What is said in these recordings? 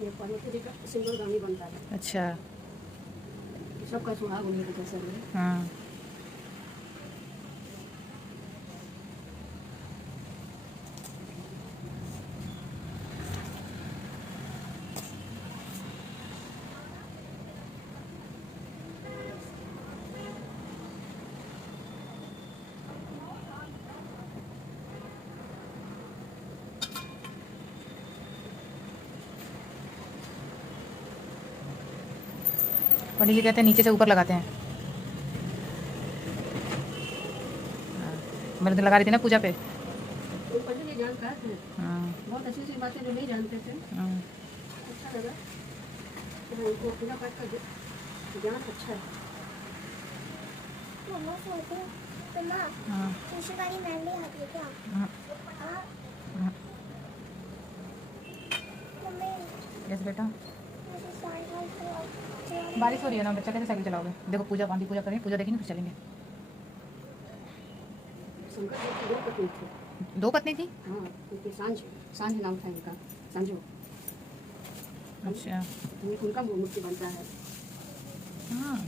ये पार्वती जी का सिंदूरदानी बनता है। अच्छा। सबका सुहाग होने का जैसा है। हाँ। पंडित जी कहते हैं नीचे से ऊपर लगाते हैं। हाँ। मैंने तो लगा रही थी ना पूजा पे। तो पंडित जी जानकार थे। हाँ। बहुत अच्छी सी बातें जो नहीं जानते थे। हाँ। अच्छा लगा। तो उनको पूजा पाठ का ज्ञान अच्छा है। मम्मा फोटो मम्मा हाँ। शिवानी मैम भी आती है क्या? हाँ। हाँ हाँ। मम्मी यस बेटा। मुझे साइकिल बारिश हो रही है ना बच्चा, कैसे साइकिल चलाओगे? देखो पूजा बांधी, पूजा करें, पूजा देखेंगे फिर चलेंगे। शंकर जी की 2 पत्नी थी। 2 पत्नी थी? हाँ, उनकी सांझ सांझ नाम था इनका, संजू। अच्छा। उनका मूर्ति बनता है। हाँ।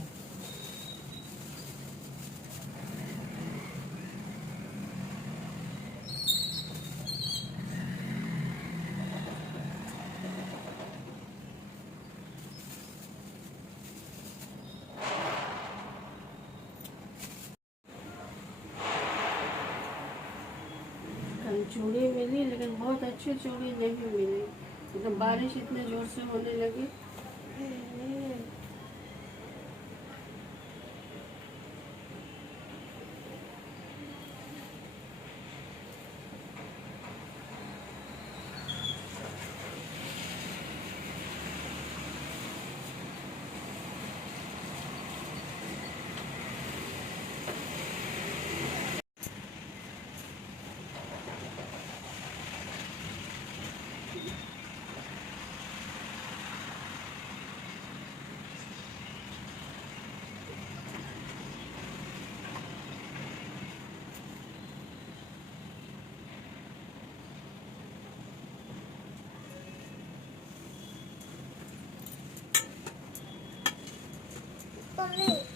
कल चूड़ी मिली लेकिन बहुत अच्छी चूड़ी नहीं मिली। मतलब बारिश इतने जोर से होने लगी। मम्मी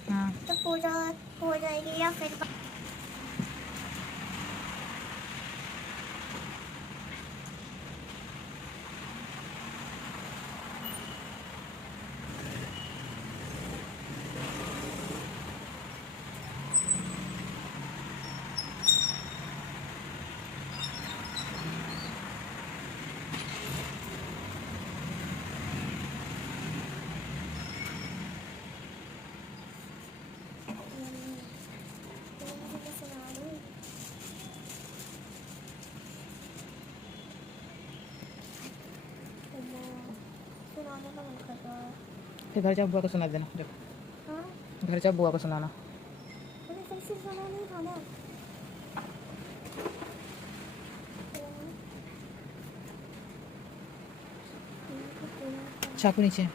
हाँ। तो पूजा हो जाएगी या फिर सुनाने का मन कर रहा है। फिर घर जाओ बुआ को सुना देना जब। हाँ घर जाओ बुआ को सुनाना। मुझे सही से सुना नहीं था ना। चाकू नीचे।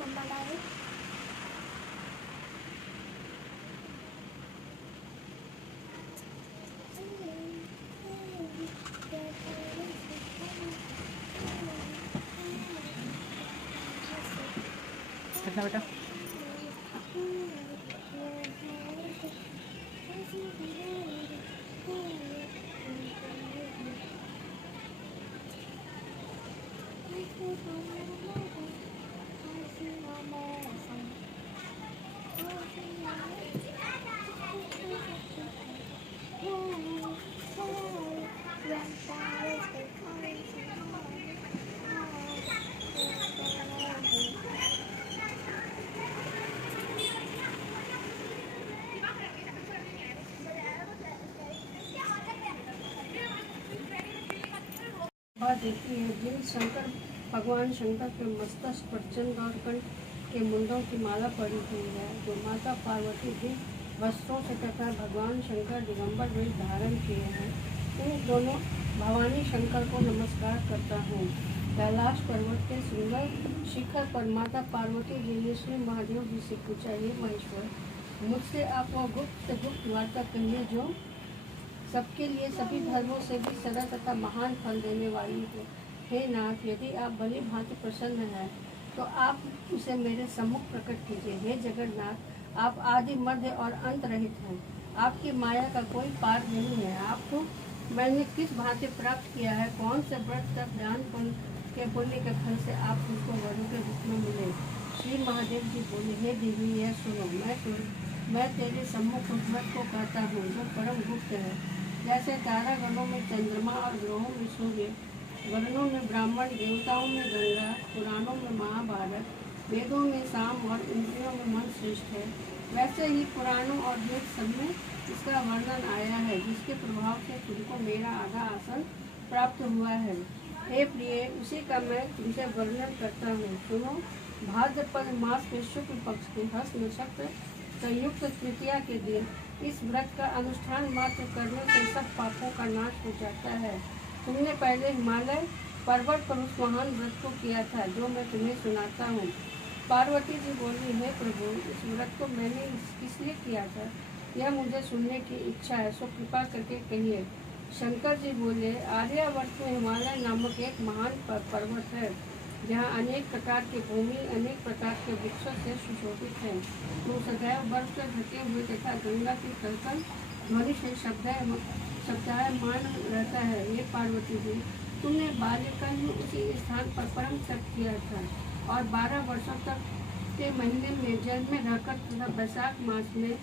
मम्मा लाई कितना बेटा? शोभा देती है। जिन शंकर भगवान शंकर के मस्तक पर चंद्र और कंठ के मुंडों की माला पड़ी हुई है, जो माता पार्वती भी वस्त्रों से तथा भगवान शंकर दिगंबर वेश धारण किए हैं, उन दोनों भवानी शंकर को नमस्कार करता हूँ। कैलाश पर्वत के सुंदर शिखर पर माता पार्वती जी ने श्री महादेव जी से पूछा, हे महेश्वर, मुझसे आप वो गुप्त वार्ता कहिए जो सबके लिए सभी धर्मों से भी सदा तथा महान फल देने वाली है। हे नाथ, यदि आप भली भांति प्रसन्न हैं तो आप उसे मेरे सम्मुख प्रकट कीजिए। हे जगन्नाथ, आप आदि मध्य और अंत रहित हैं, आपकी माया का कोई पार नहीं है। आपको मैंने किस भांति प्राप्त किया है, कौन से व्रत तक ध्यान पुण्य के फल से आप उनको वरु के रूप में मिले। श्री महादेव जी बोले, हे देवी, यह सुनो, मैं तेरे सम्मुख उस व्रत को कहता हूँ जो परम गुप्त है। जैसे तारागणों में चंद्रमा और ग्रहों में सूर्य, वर्णों में ब्राह्मण, देवताओं में गंगा, पुराणों में महाभारत, वेदों में साम और इंद्रियों में मन श्रेष्ठ है, वैसे ही पुराणों और वेद सब में इसका वर्णन आया है, जिसके प्रभाव से तुमको मेरा आधा आसन प्राप्त हुआ है। हे प्रिय, उसी का मैं तुमसे वर्णन करता हूँ। सुनो, भाद्रपद मास के शुक्ल पक्ष के हस्त नक्षत्र संयुक्त तृतीया के दिन इस व्रत का अनुष्ठान मात्र करने से सब पापों का नाश हो जाता है। तुमने पहले हिमालय पर्वत पर उस महान व्रत को किया था जो मैं तुम्हें सुनाता हूँ। पार्वती जी बोली, हे प्रभु, इस व्रत को मैंने किस लिए किया था, यह मुझे सुनने की इच्छा है, सो कृपा करके कहिए। शंकर जी बोले, आर्यावर्त में हिमालय नामक एक महान पर्वत है, जहाँ अनेक प्रकार की भूमि अनेक प्रकार के वृक्षों से सुशोभित है। तो सदैव बर्फ से ढके हुए तथा गंगा की कलकल ध्वनि से शब्दायमान रहता है। ये पार्वती जी, तुमने बाल्यकाल में उसी स्थान पर परम तप किया था और 12 वर्षों तक के महीने में जल में रहकर तथा वैशाख मास में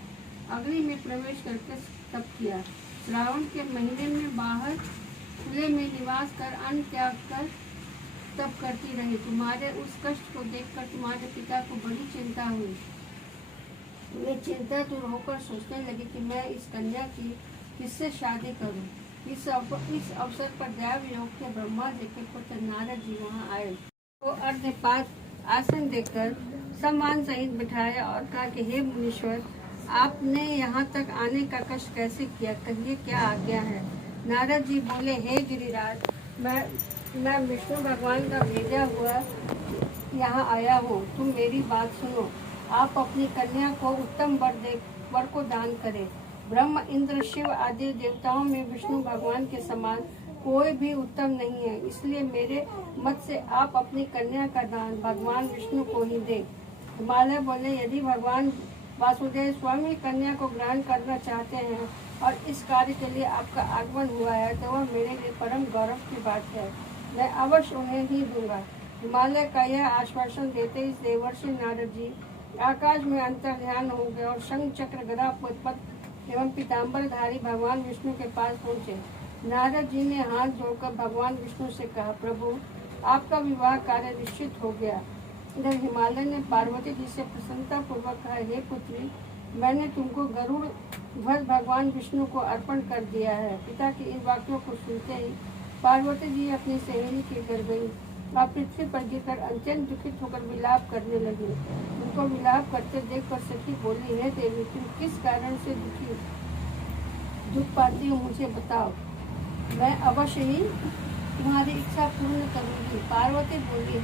अग्नि में प्रवेश करके तप किया। श्रावण के महीने में बाहर खुले में निवास कर अन्न त्याग कर तप करती रही। तुम्हारे उस कष्ट को देखकर तुम्हारे पिता को बड़ी चिंता हुई। वे चिंता दूर होकर सोचने लगी कि मैं इस कन्या की किससे शादी करूं। इस अवसर पर दैव योग के ब्रह्मा जी के पुत्र नारद जी वहां आए। वो अर्धपात आसन देकर सम्मान सहित बिठाया और कहा कि हे मुनीश्वर, आपने यहाँ तक आने का कष्ट कैसे किया, कहिए क्या आज्ञा है। नारद जी बोले, हे गिरिराज, मैं विष्णु भगवान का भेजा हुआ यहाँ आया हूँ। तुम मेरी बात सुनो। आप अपनी कन्या को उत्तम वर को दान करें। ब्रह्म, इंद्र, शिव आदि देवताओं में विष्णु भगवान के समान कोई भी उत्तम नहीं है, इसलिए मेरे मत से आप अपनी कन्या का दान भगवान विष्णु को ही दें। हिमालय बोले, यदि भगवान वासुदेव स्वामी कन्या को ग्रहण करना चाहते हैं और इस कार्य के लिए आपका आगमन हुआ है, तो वह मेरे लिए परम गौरव की बात है। मैं अवश्य उन्हें ही दूंगा। हिमालय का यह आश्वासन देते ही देवर्षि नारद जी आकाश में अंतर्ध्यान हो गए और शंख चक्र गदा पद्म एवं पीताम्बरधारी भगवान विष्णु के पास पहुँचे। नारद जी ने हाथ जोड़कर भगवान विष्णु से कहा, प्रभु, आपका विवाह कार्य निश्चित हो गया। इधर हिमालय ने पार्वती जी से प्रसन्नता पूर्वक कहा, हे पुत्री, मैंने तुमको गरुड़ ध्वज भगवान विष्णु को अर्पण कर दिया है। पिता की इन वाक्यों को सुनते ही पार्वती जी अपनी सहेली के घर गई और पृथ्वी पर गिरकर अत्यंत दुखित होकर विलाप करने लगी। उनको विलाप करते देखकर सखी बोली, हे देवी, तुम किस कारण से दुख पाती हो, मुझे बताओ, मैं अवश्य ही तुम्हारी इच्छा पूर्ण करूंगी। पार्वती बोली,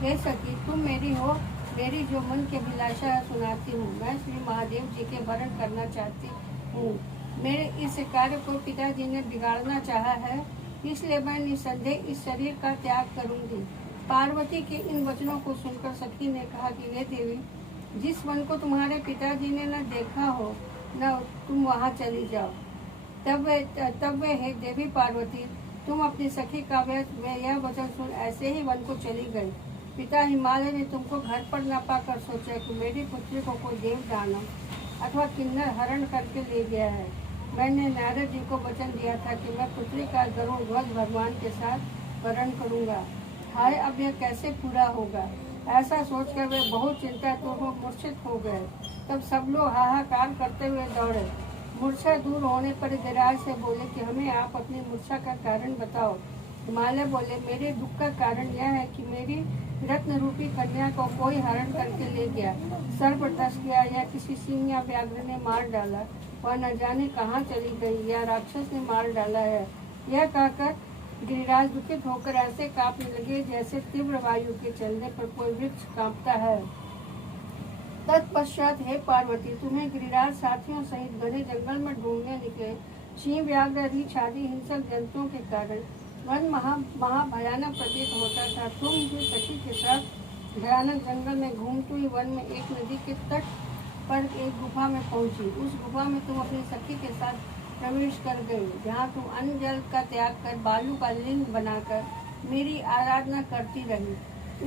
हे सखी, तुम मेरी हो, मेरी जो मन की अभिलाषा है सुनाती हूँ। मैं श्री महादेव जी के वरण करना चाहती हूँ। मेरे इस कार्य को पिताजी ने बिगाड़ना चाहा है, इसलिए मैं निसंदेह इस शरीर का त्याग करूँगी। पार्वती के इन वचनों को सुनकर सखी ने कहा कि हे देवी, जिस वन को तुम्हारे पिताजी ने न देखा हो न तुम वहाँ चली जाओ। तब वे हे देवी पार्वती, तुम अपनी सखी का यह वचन सुन ऐसे ही वन को चली गई। पिता हिमालय ने तुमको घर पर न पाकर सोचा कि मेरी पुत्री को कोई देव दानव अथवा किन्नर हरण करके ले गया है। मैंने नारद जी को वचन दिया था कि मैं पुत्री का गरुड़ ध्वज भगवान के साथ वरण करूँगा। हाय, अब यह कैसे पूरा होगा। ऐसा सोचकर वे बहुत चिंतातुर हो मूर्छित हो गए। तब सब लोग हाहाकार करते हुए दौड़े। मूर्छा दूर होने पर गिरिराज से बोले कि हमें आप अपनी मूर्छा का कारण बताओ। हिमालय बोले, मेरे दुख का कारण यह है कि मेरी रत्न रूपी कन्या को कोई हरण करके ले गया, सर्प डस गया या किसी सिंह या व्याघ्र ने मार डाला, वह न जाने कहाँ चली गई या राक्षस ने मार डाला है। यह कहकर गिरिराज दुखित होकर ऐसे कांपने लगे जैसे तीव्र वायु के चलने पर कोई वृक्ष कांपता है। तत्पश्चात हे पार्वती, तुम्हें गिरिराज साथियों सहित घने जंगल में ढूंढने निकले सिंह व्याघ्र रीछ आदि हिंसक जंतुओं के कारण वन भयानक प्रतीत होता था। तुम भी सखी के साथ भयानक जंगल में घूमती हुई वन में एक नदी के तट पर एक गुफा में पहुंची। उस गुफा में तुम अपनी सखी के साथ प्रवेश कर गई, जहाँ तुम अन्न जल का त्याग कर बालू का लिंग बनाकर मेरी आराधना करती रही।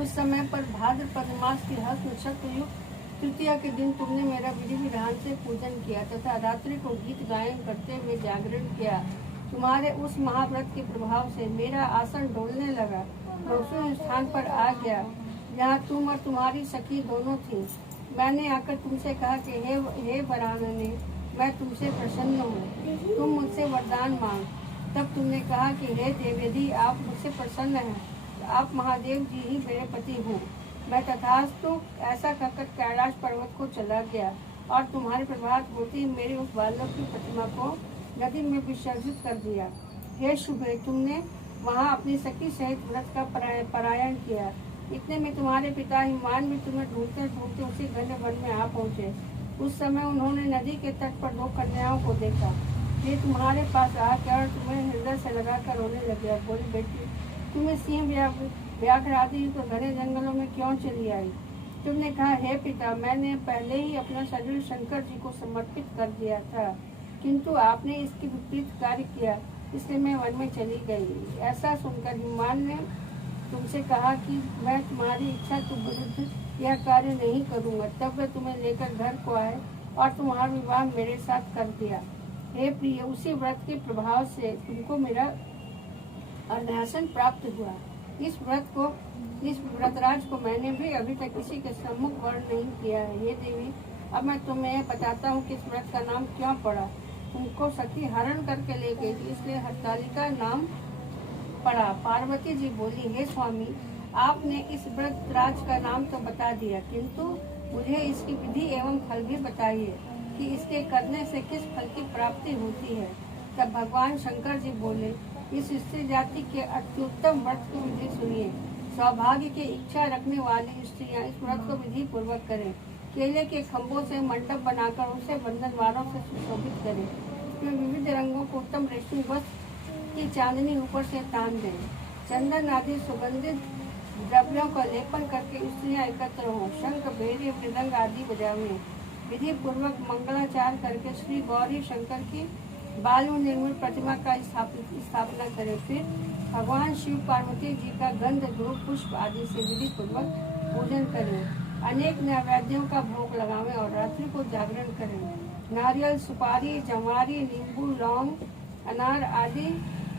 उस समय पर भाद्रपद मास की हस्त नक्षत्र युक्त तृतीया के दिन तुमने मेरा विधि विधान से पूजन किया तथा रात्रि को गीत गायन करते हुए जागरण किया। तुम्हारे उस महाव्रत के प्रभाव से मेरा आसन डोलने लगा, उस स्थान पर आ गया जहाँ तुम और तुम्हारी सखी दोनों थी। मैंने आकर तुमसे कहा कि हे वरानने, मैं तुमसे प्रसन्न हूँ, तुम मुझसे वरदान मांग। तब तुमने कहा कि हे देव, यदि आप मुझसे प्रसन्न हैं तो आप महादेव जी ही मेरे पति हो। मैं तथास्तु ऐसा कहकर कैलाश पर्वत को चला गया और तुम्हारे प्रभात होते ही मेरे उस बालक की प्रतिमा को नदी में विसर्जित कर दिया। हे शुभे, तुमने वहाँ अपनी सखी सहित व्रत का परायण किया। इतने में तुम्हारे पिता हिमान भी तुम्हें ढूंढते ढूंढते उसी घने वन में आ पहुँचे। उस समय उन्होंने नदी के तट पर 2 कन्याओं को देखा। ये तुम्हारे पास आकर और तुम्हें हृदय से लगाकर रोने लगे। बोली, बेटी, तुम्हें सिंह व्याघ्र आदि तो घने जंगलों में क्यों चली आई? तुमने कहा, हे पिता, मैंने पहले ही अपना शरीर शंकर जी को समर्पित कर दिया था, किंतु आपने इसके विपरीत कार्य किया, इसलिए मैं वन में चली गई। ऐसा सुनकर हिमान ने तुमसे कहा कि मैं तुम्हारी इच्छा के विरुद्ध यह कार्य नहीं करूँगा। तब वे तुम्हें लेकर घर को आए और तुम्हारा विवाह मेरे साथ कर दिया। हे प्रिय, उसी व्रत के प्रभाव से तुमको मेरा अर्धासन प्राप्त हुआ। इस व्रतराज को मैंने भी अभी तक किसी के सम्मुख वर्ण नहीं किया है। ये देवी, अब मैं तुम्हें बताता हूँ कि इस व्रत का नाम क्यों पड़ा। तुमको सखी हरण करके ले गई थी, इसलिए हरतालिका नाम पड़ा। पार्वती जी बोली, हे स्वामी, आपने इस व्रतराज का नाम तो बता दिया, किंतु मुझे इसकी विधि एवं फल भी बताइए कि इसके करने से किस फल की प्राप्ति होती है। तब भगवान शंकर जी बोले, इस स्त्री जाति के अत्युत्तम व्रत की विधि सुनिए। सौभाग्य की इच्छा रखने वाली स्त्रियां इस व्रत को विधि पूर्वक करें। केले के खम्भों से मंडप बनाकर उसे बंधनवारों से सुशोभित करें। इसमें विविध रंगों को उत्तम रेशमी वस्त्र की चांदनी ऊपर से तान दें। चंदन आदि सुगंधित द्रव्यों का लेपन करके स्त्रियां एकत्र हों। शंख, भेरी, मृदंग आदि बजावें। विधि पूर्वक मंगलाचार करके श्री गौरी शंकर की बालू निर्मित प्रतिमा का स्थापना करें। फिर भगवान शिव पार्वती जी का गंध, धूप, पुष्प आदि से विधि पूर्वक पूजन करें। अनेक नैवेद्यों का भोग लगावें और रात्रि को जागरण करें। नारियल, सुपारी, जवारी, नींबू, लौंग, अनार आदि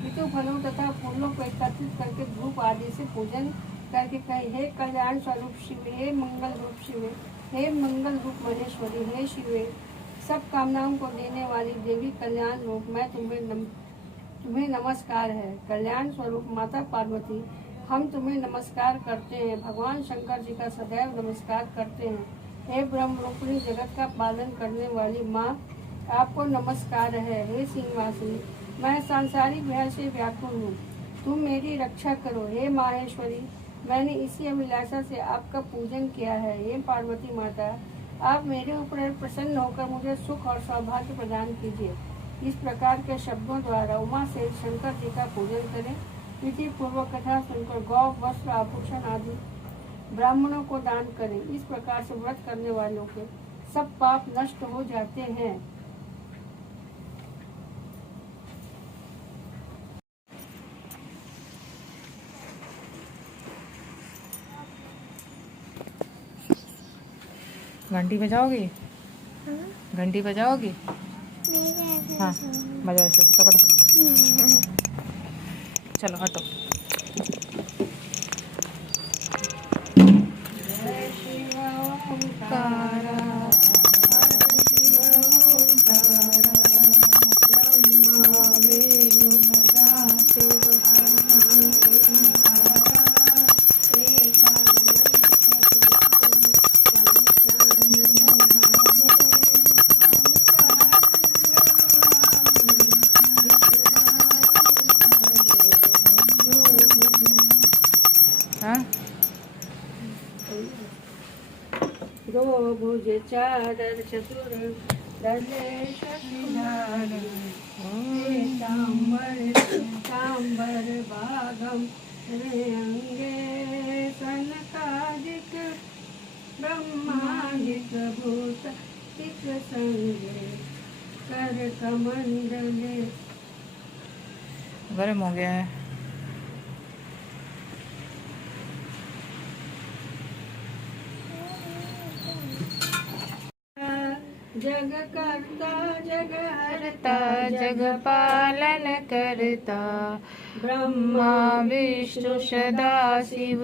ऋतु फलों तथा फूलों को एकत्रित करके धूप आदि से पूजन करके कहे, हे कल्याण स्वरूप शिव, हे मंगल रूप शिव, हे मंगल रूप महेश्वरी, हे शिवे, सब कामनाओं को देने वाली देवी कल्याण रूप, मैं तुम्हें नमस्कार है। कल्याण स्वरूप माता पार्वती, हम तुम्हें नमस्कार करते हैं। भगवान शंकर जी का सदैव नमस्कार करते हैं। हे ब्रह्म रूपिणी जगत का पालन करने वाली माँ, आपको नमस्कार है। हे सिंहवासिनी, मैं सांसारिक भय से व्याकुल हूँ, तुम मेरी रक्षा करो। हे माहेश्वरी, मैंने इसी अभिलाषा से आपका पूजन किया है। हे पार्वती माता, आप मेरे ऊपर प्रसन्न होकर मुझे सुख और सौभाग्य प्रदान कीजिए। इस प्रकार के शब्दों द्वारा उमा से शंकर जी का पूजन करें। विधि पूर्वक कथा सुनकर गौ, वस्त्र, आभूषण आदि ब्राह्मणों को दान करें। इस प्रकार से व्रत करने वालों के सब पाप नष्ट हो जाते हैं। घंटी बजाओगी? घंटी बजाओगी? हाँ, बजाओ इसे, पकड़ो। चलो हटो। जय शिव ओंकारा, हर शिव ओंकारा, तुझ चादर चतुर डले शशिधार सांबर भागम रे अंगे सनकादिक ब्रह्मादिक भूत तिक संगे कर कमंडले। गर्म हो गया है। जग करता जग करता जग पालन करता ब्रह्मा विष्णु सदा शिव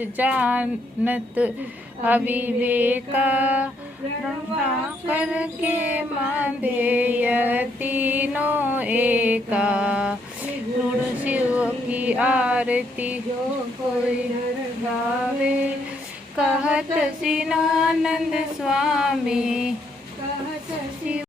जानत अविवेका ब्रह्मा करके मांदेय तीनों एका गुरु शिव की आरती हो कोई नर गावे कहत सिनानंद स्वामी